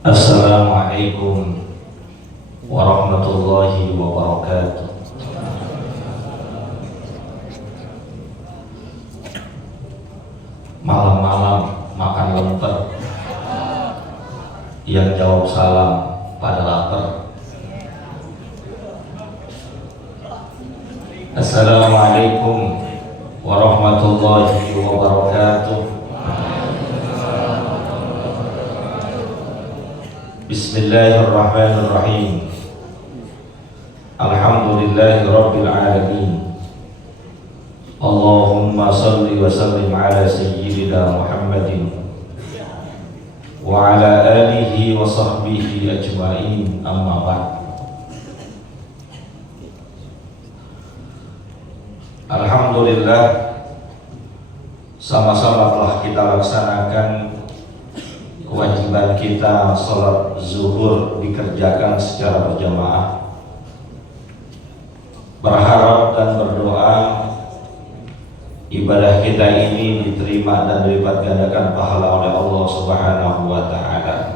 Assalamualaikum warahmatullahi wabarakatuh. Malam-malam makan lemper, yang jawab salam pada lapar. Assalamualaikum warahmatullahi wabarakatuh. Bismillahirrahmanirrahim. Alhamdulillahi rabbil alamin. Allahumma salli wa sallim ala sayyidina Muhammadin wa ala alihi wa sahbihi ajma'in, amma ba'd. Alhamdulillah, sama-sama telah kita laksanakan kewajiban kita sholat zuhur dikerjakan secara berjamaah. Berharap dan berdoa ibadah kita ini diterima dan dilipat gandakan pahala oleh Allah Subhanahu wa ta'ala.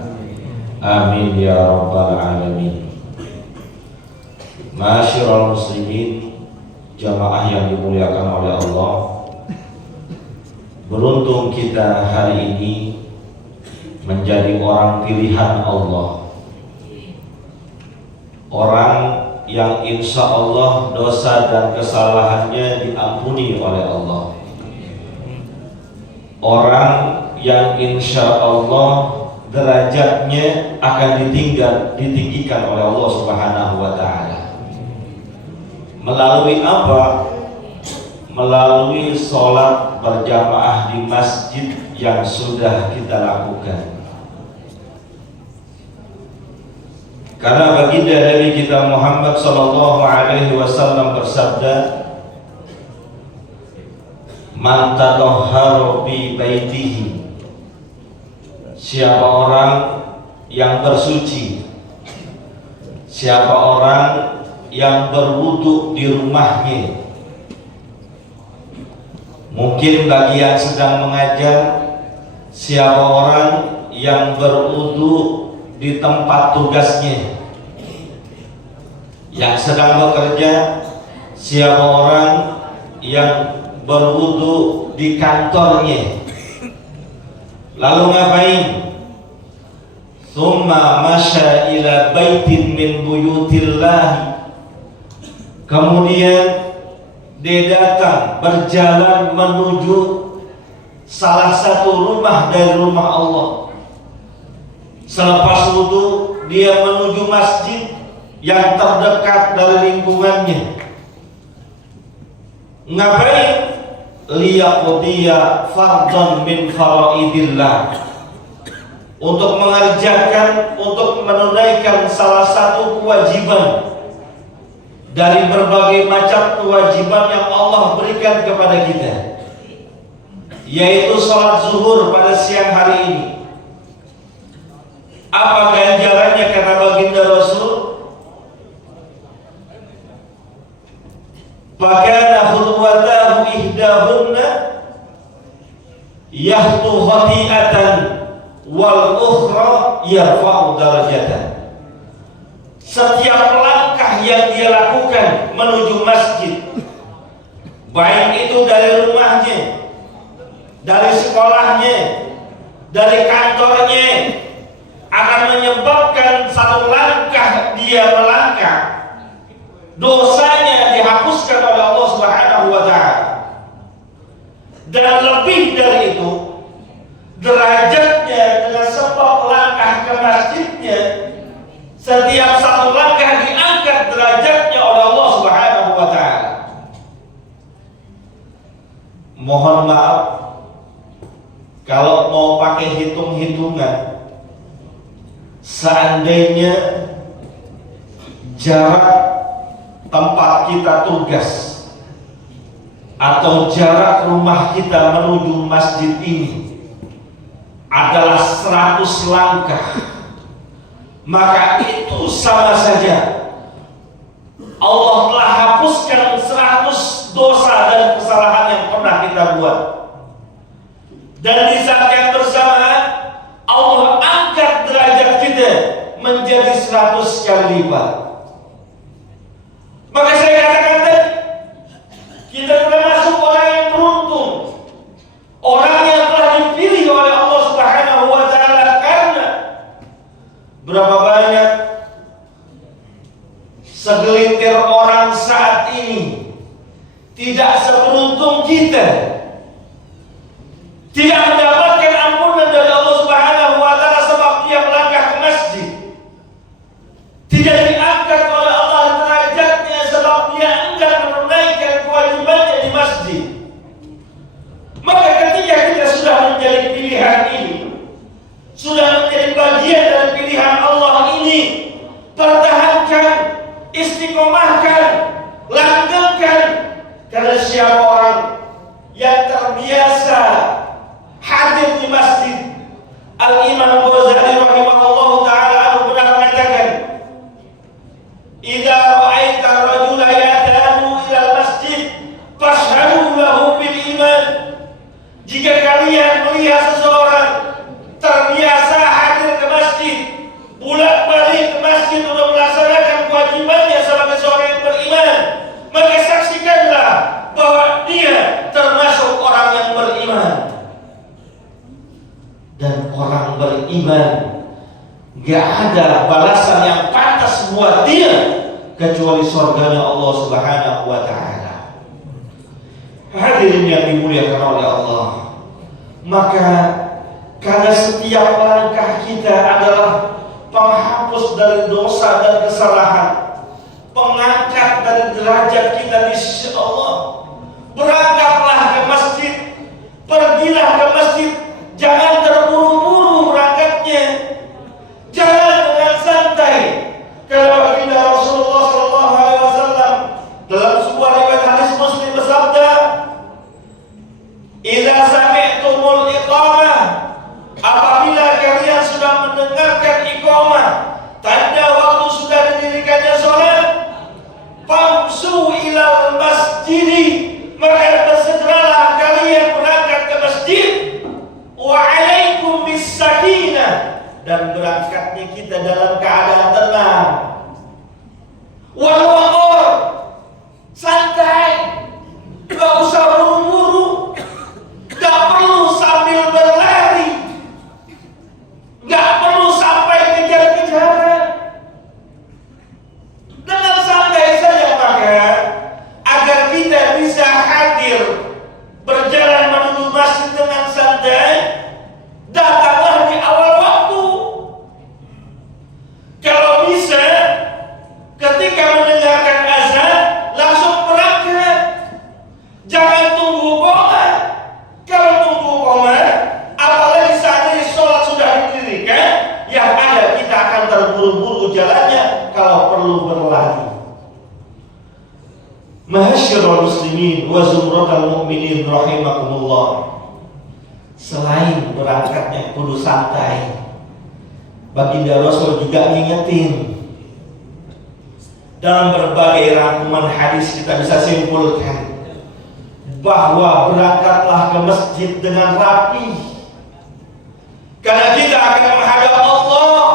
Amin ya rabbal alamin. Ma'asyiral muslimin, jamaah yang dimuliakan oleh Allah, beruntung kita hari ini menjadi orang pilihan Allah, orang yang insya Allah dosa dan kesalahannya diampuni oleh Allah, orang yang insya Allah derajatnya akan ditinggikan oleh Allah Subhanahu wa ta'ala. Melalui apa? Melalui sholat berjamaah di masjid yang sudah kita lakukan. Karena baginda Nabi kita Muhammad sallallahu alaihi wasallam bersabda, "Man tatahhara bi baitihi." Siapa orang yang bersuci, siapa orang yang berwudu di rumahnya. Mungkin bagi yang sedang mengajar, siapa orang yang berwudu di tempat tugasnya. Yang sedang bekerja, siapa orang yang berwudu di kantornya. Lalu ngapain? Tsumma masya ila baitin min buyutillah. Kemudian dia datang berjalan menuju salah satu rumah dari rumah Allah. Selepas wudu dia menuju masjid yang terdekat dari lingkungannya. Ngapain? Liyaqdiya fardhan min faraidillah. Untuk mengerjakan, untuk menunaikan salah satu kewajiban dari berbagai macam kewajiban yang Allah berikan kepada kita, yaitu sholat zuhur pada siang hari ini. Apa ganjarannya kata baginda Rasul? Fakana khutwatahu ihdahunna yahtu khati'atan wal ukhra yarfa'u darajatan. Setiap langkah yang dia lakukan menuju masjid, baik itu dari rumahnya, dari sekolahnya, dari kantornya, akan menyebabkan satu langkah dia melangkah, dosanya dihapuskan oleh Allah Subhanahu wa ta'ala. Dan lebih dari itu, derajatnya dengan sebab langkah ke masjidnya, setiap satu langkah diangkat derajatnya oleh Allah Subhanahu wa ta'ala. Mohon maaf kalau mau pakai hitung-hitungan, seandainya jarak tempat kita tugas atau jarak rumah kita menuju masjid ini adalah 100 langkah, maka itu sama saja Allah telah hapuskan 100 dosa dan kesalahan yang pernah kita buat. Dan di saat yang bersamaan Allah angkat derajat kita menjadi 100 kali lipat. Maka saya katakan tadi, kita termasuk orang yang beruntung, orang yang telah dipilih oleh Allah Subhanahu wa Ta'ala. Karena berapa banyak segelintir orang saat ini tidak seberuntung kita, tidak mendapatkan ampunan dari Allah Subhanahu wa Ta'ala sebab dia melangkah ke masjid, tidak diangkat oleh Allah derajatnya sebab dia enggan menunaikan kewajibannya di masjid. Maka ketika kita sudah menjadi pilihan ini, sudah menjadi bagian dari pilihan Allah ini, pertahankan, istiqomahkan, langgengkan. Karena siapa orang yang terbiasa hadir di masjid, Al-Imam Ghazali rahimahullah ta'ala pernah mengatakan, "Idza ra'aita ar-rajula yatanu ila al-masjid fashhadu lahu bil iman." Jika kalian melihat seseorang terbiasa hadir ke masjid, bolak-balik ke masjid untuk melaksanakan kewajibannya sebagai seorang yang beriman, maka saksikanlah bahwa dia termasuk orang yang beriman. Dan orang beriman gak ada balasan yang pantas buat dia kecuali surganya Allah Subhanahu wa Ta'ala. Hadirin yang dimuliakan oleh Allah, maka karena setiap langkah kita adalah penghapus dari dosa dan kesalahan, pengangkat dari derajat kita di sisi Allah, berangkatlah ke masjid, pergilah ke masjid. Jangan terburu-buru berangkatnya, jangan dengan santai. Karena baginda Rasulullah SAW dalam sebuah riwayat hadis Muslim bersabda, "Idza sami'tumul iqamah," apabila kalian sudah mendengarkan iqamah, tanda waktu sudah didirikannya sholat, "famsu ilal masjidi," maka bersegeralah kalian berangkat ke masjid. Wa alaikum bis sakinah, dan berangkatnya kita dalam keadaan tenang. Wal waqar, santai, gak usah buru-buru, gak perlu sambil berlari, gak perlu sampai kejar-kejaran. Dengan santai saja, maka agar kita bisa hadir berjalan menuju masjid dengan santai, datanglah di awal waktu. Kalau bisa, ketika mendengarkan azan langsung berangkat, jangan tunggu qomat. Kalau tunggu qomat, apalagi saat ini sholat sudah didirikan, yang ada kita akan terburu-buru jalannya, kalau perlu berlari. Ma'asyiral muslimin wa zumratal mu'minin rahimakumullah. Selain berangkatnya kudu santai, baginda Rasul juga ngingetin. Dalam berbagai rangkuman hadis kita bisa simpulkan bahwa berangkatlah ke masjid dengan rapi, karena kita akan menghadap Allah,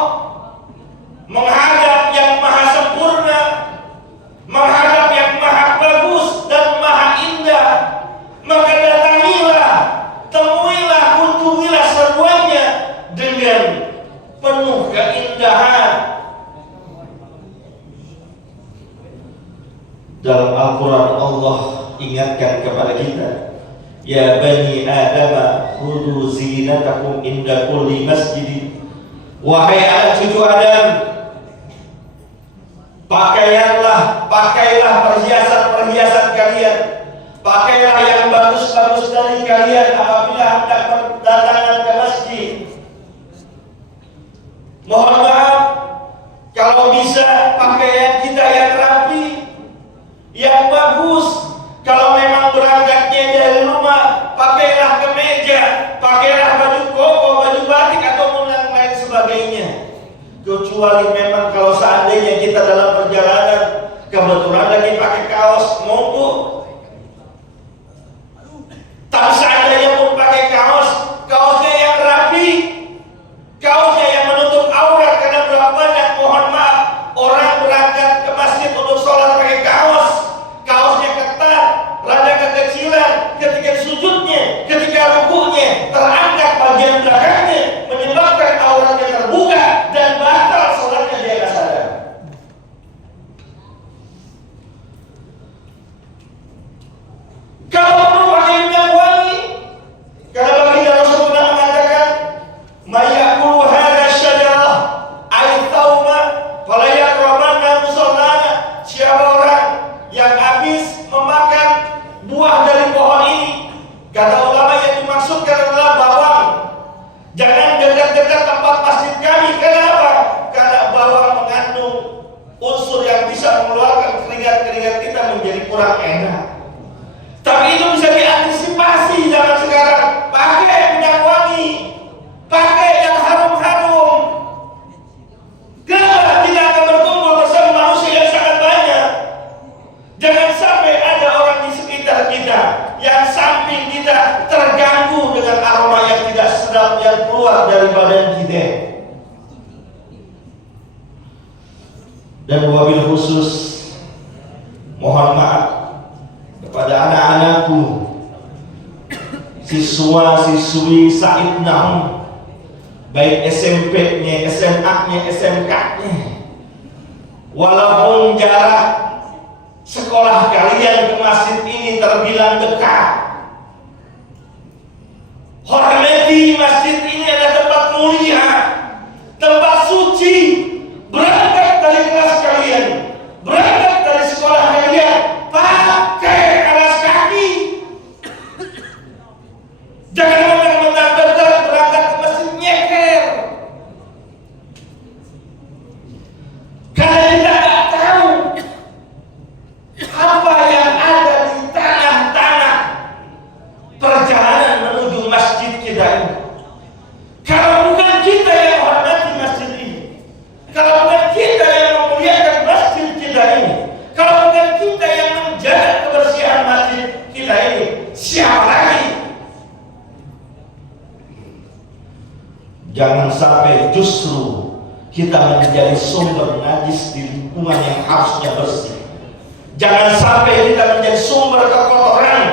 menghadap yang maha sempurna, menghadap yang maha bagus dan maha indah. Maka datangilah, temuilah, kunjungilah semuanya dengan penuh keindahan. Dalam Al-Quran Allah ingatkan kepada kita, "Ya bani Adam, khudu zinatakum inda kulli masjid." Wahai anak cucu Adam, pakailah perhiasan-perhiasan kalian, pakailah yang bagus-bagus dari kalian apabila hendak berdatangan ke masjid. Mohon maaf, kalau bisa pakaian kita yang rapi, yang bagus. Kalau memang berangkatnya dari rumah, pakailah kemeja, pakailah baju koko, baju batik ataupun yang lain sebagainya. Kecuali memang kalau seandainya kita dalam perjalanan kebetulan lagi pakai kaos, monggo. Tapi seandainya pun pakai kaosnya yang rapi, kaosnya yang menutup aurat, karena berapa banyak pohon Dan wabil khusus mohon maaf kepada anak-anakku, siswa-siswi Said Naum, baik SMP-nya, SMA-nya, SMK-nya. Walaupun jarak sekolah kalian ke masjid ini terbilang dekat, hormati masjid ini adalah tempat mulia, tempat suci. Berangkat dari kelas kalian, berangkat dari sekolah kalian, pakai alas kaki. Jangan mentang-mentang berangkat ke masjid nyeker. Karena kita tidak tahu apa yang ada di tanah-tanah perjalanan menuju masjid kita ini. Kalau bukan kita yang hormati masjid ini, kalau bukan kita yang memuliakan masjid kita ini, kalau bukan kita yang menjaga kebersihan masjid kita ini, siapa lagi? Jangan sampai justru kita menjadi sumber najis di lingkungan yang harusnya bersih. Jangan sampai kita menjadi sumber kekotoran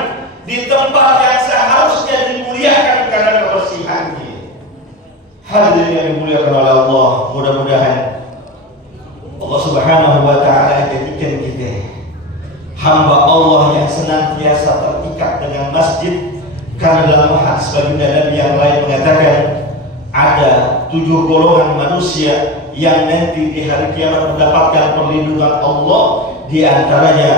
di tempat yang seharusnya dimuliakan karena kebersihannya. Hadirin yang dimuliakan oleh Allah, mudah-mudahan Allah Subhanahu wa ta'ala jadikan kita hamba Allah yang senantiasa terikat dengan masjid. Karena dalam hadis baginda Nabi yang lain mengatakan ada 7 golongan manusia yang nanti di hari kiamat mendapatkan perlindungan Allah. Di antaranya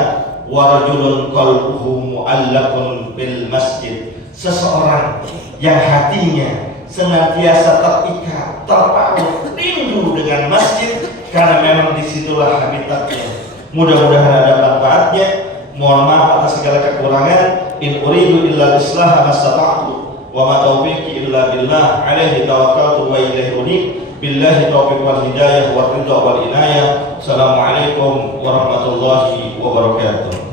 warajulun qalbuhu mu'allaqun bil masjid, seseorang yang hatinya senantiasa terikat, terpaut, rindu dengan masjid karena memang disitulah habitatnya. Mudah-mudahan ada manfaatnya. Mohon maaf atas segala kekurangan. In uridu illa islah mastata'tu wa ma taufiqi illa billah, alaihi tawakkaltu wa ilaihi unib. Billahi taufiq wal hidayah wa ridha wal inayah. Assalamualaikum warahmatullahi wabarakatuh.